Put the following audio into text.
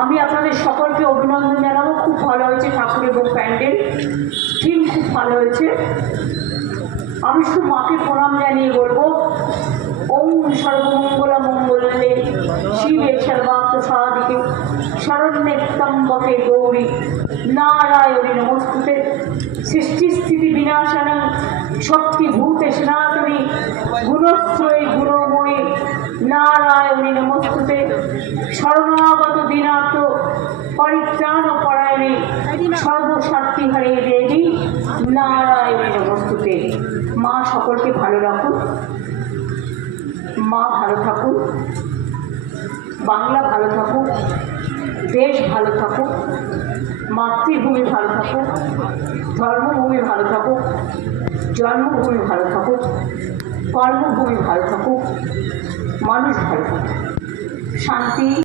আমি আপনাদের সকলকে অভিনন্দন জানাবো। খুব ভালো হয়েছে ঠাকুর এবং প্যান্ডেল, থিম খুব ভালো হয়েছে। আমি শুধু মাকে প্রণাম জানিয়ে বলবো, ওম সর্বমঙ্গলা মঙ্গলে শিবে সর্বার্থ সাধিকে শরণ্যে ত্র্যম্বকে গৌরী নারায়ণী নমস্তুতে। সৃষ্টি স্থিতি বিনাশানং শক্তিভূতে সনাতনী গুণশ্রয়ী গুণময়ী নারায়ণী নমস্তুতে। শরণাগত দীনার্থ পরিত্রাণ পরায়ণে সর্বশক্তি হরে দেবী নারায়ণী নমস্তুতে। মা সকলকে ভালো রাখুন, মা ভালো থাকুন, বাংলা ভালো থাকুক, দেশ ভালো থাকুক, মাতৃভূমি ভালো থাকুক, ধর্মভূমি ভালো থাকুক, জন্মভূমি ভালো থাকুক, কর্মভূমি ভালো থাকুক, মানুষ ভালো থাকুক। শান্তি